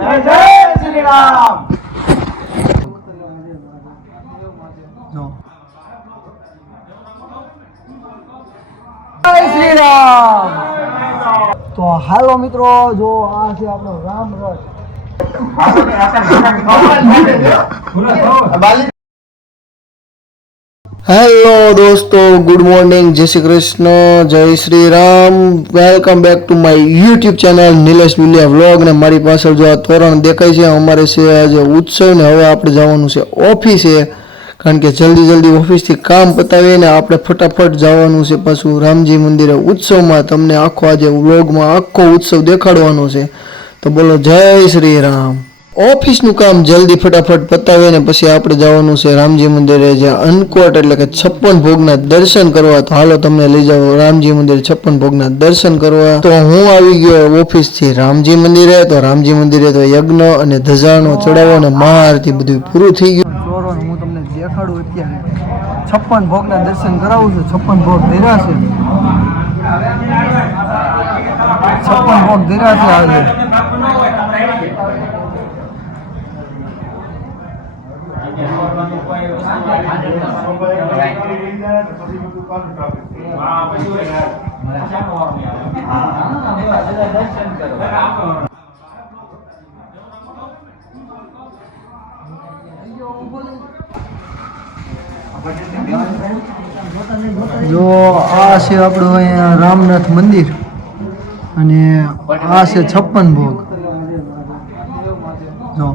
જય શ્રી રામ। જય શ્રી રામ। તો હાલો મિત્રો, જો આ છે આપણો રામ રથ। હેલો દોસ્તો, ગુડ મોર્નિંગ, જય શ્રી કૃષ્ણ, જય Shri Ram. Welcome back to my YouTube channel Nilesh Viliya vlog. ને મારી પાસે જો આ તોરણ દેખાય છે, અમારે છે આજે ઉત્સવ ને હવે આપણે જવાનું છે ઓફિસે, કારણ કે જલ્દી ઓફિસથી કામ પતાવીને આપણે ફટાફટ જવાનું છે પાછું રામજી મંદિરે ઉત્સવમાં। તમને આખો આજે વ્લોગમાં આખો ઉત્સવ દેખાડવાનો છે, તો બોલો જય શ્રી રામ। ઓફિસનું કામ જલ્દી ફટાફટ પતાવીને પછી આપણે જવાનું છે રામજી મંદિરે, જે અન્નકોટ એટલે કે 56 ભોગના દર્શન કરવા। તો હાલો તમને લઈ જાઓ રામજી મંદિરે 56 ભોગના દર્શન કરવા। તો હું આવી ગયો ઓફિસથી રામજી મંદિરે। તો રામજી મંદિરે તો યજ્ઞ અને ધજાનો ચડાવો અને મહાઆરતી બધું પૂરું થઈ ગયું। ચોરો હું તમને દેખાડું, અત્યારે 56 ભોગના દર્શન કરાવું છું। 56 ભોગ ધર્યા છે, 56 ભોગ ધર્યા છે આજે। જો આ છે આપણું અહીંયા રામનાથ મંદિર અને આ છે 56 ભોગ। જો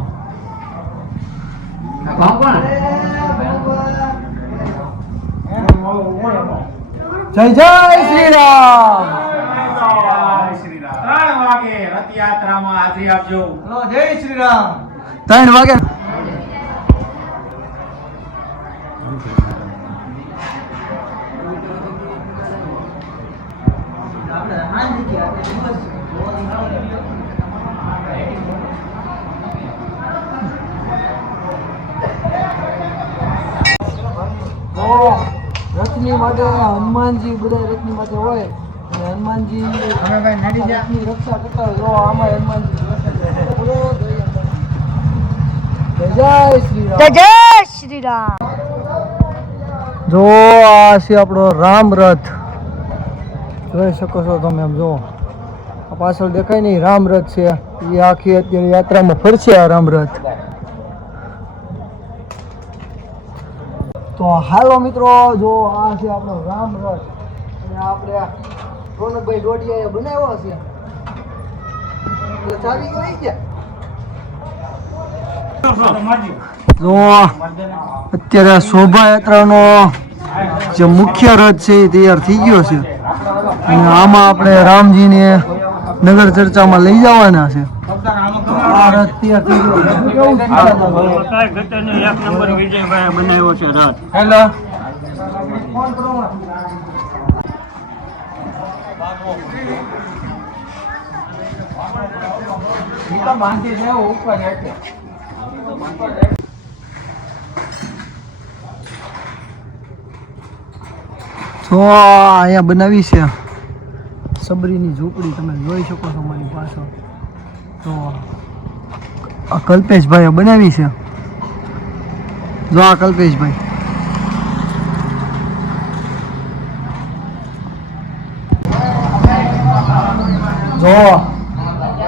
જય જય શ્રી રામ। 3 વાગે રથયાત્રામાં હાજરી આપજો। જય શ્રી રામ। 3 વાગે રથની માટે હનુમાનજી બધા રથની માટે હોય, અને હનુમાનજી રથની રક્ષા કરતા હોય। જો આમાં હનુમાનજી જય શ્રી રામ, જય શ્રી રામ। જો આ છે આપણો રામ રથ, જોઈ શકો છો તમે। એમ જો આ પાછળ દેખાય નહીં રામ રથ છે, એ આખી અત્યારે યાત્રામાં ફરશે આ રામ રથ। તો હાલો મિત્રો, જો આ છે આપણો રામ રથ, અને આપણે રોનકભાઈ ડોડિયાએ બનાવ્યો છે। ચાવી ગઈ છે। જો અત્યારે શોભાયાત્રાનો જે મુખ્ય રથ છે એ તૈયાર થઈ ગયો છે, અને આમાં આપણે રામજીને નગર ચર્ચામાં લઈ જવાના છે। આ રથ તૈયાર થઈ ગયો। એક નંબર વિજયભાઈ બનાવ્યો છે રથ। હેલો બાંધી દેવો ઉપર તો અહીંયા બનાવી છે સબરીની ઝૂંપડી, તમે જોઈ શકો છો મારી પાછળ। તો આ કલ્પેશભાઈએ બનાવી છે। જો આ કલ્પેશભાઈ, જો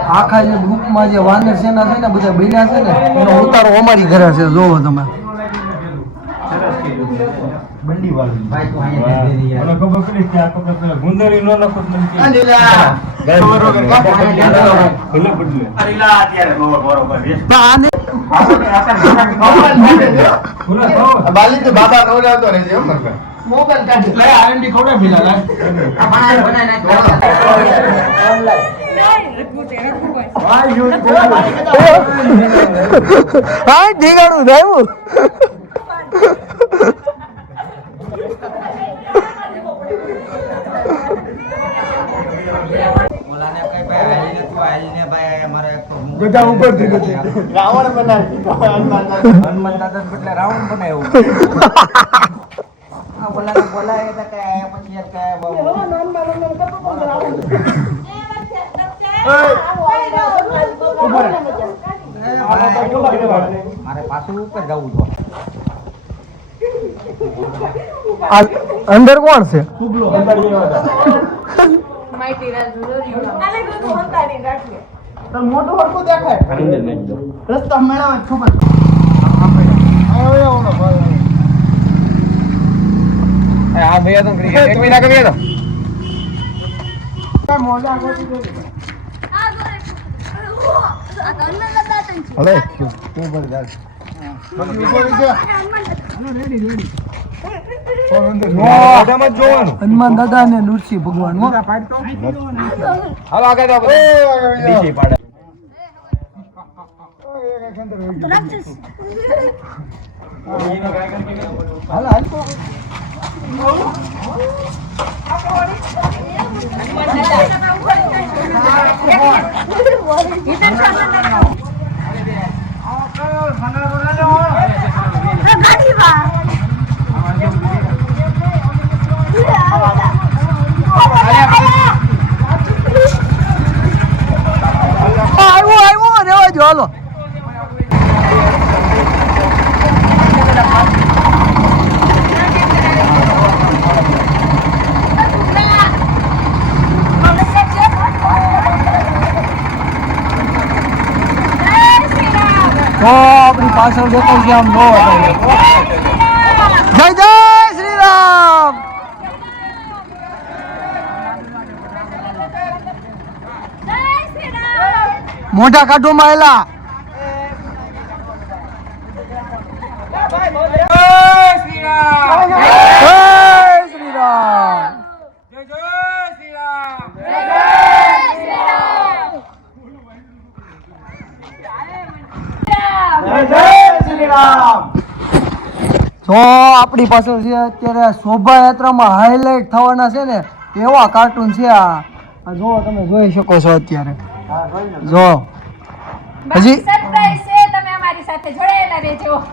આખા જે ગ્રુપમાં જે વાનર સેના છે ને બધા બન્યા છે ને, એનો ઉતારો અમારી ઘરે છે। જોવો તમે, બંડી વાળી ભાઈ તો અહીંયા મને ખબર પડી કે આ કપડા ગુંદરી નો નખો મને કે એને બદલે અરેલા અત્યારે બરોબર છે આને બાલી તો બાબા ખવડાવતો રહેજે હો મરકા મોબાઈલ કાઢી લે આરંડી ખવડાવી ભીલા લે આ બનાય નાખ હા ધીગાડું થયું। બધા ઉપર થી રાવણ બનાવી હનુમાન દાદા બદલે રાવણ બનાવ્યો। આ બોલાય તો કે પછી કે પાછું ઉપર જવું તો અંદર કોણ છે મોટું હરખું દેખાય રસ્તા મેળાવે ખબર આ બે તો ક્રિકેટ એક મહિના કરી દો મોજા ગોતી દે હલે હનુમાન દાદા ને નૃસિંહ ભગવાન હાલો આગળ જાઓ નીચે પાડે આવ્યો રેવા જો હાલો તો આપણી પાછળ દેખાય છે આમ નો જય જય શ્રી રામ મોઢા કાઢો માયલા જય શ્રી રામ જો આપણી પાસે છે અત્યારે શોભાયાત્રામાં હાઇલાઇટ થવાના છે ને એવા કાર્ટૂન છે આ જો તમે જોઈ શકો છો અત્યારે જો હજી સરપ્રાઈઝ છે તમે અમારી સાથે જોડાયેલા રહેજો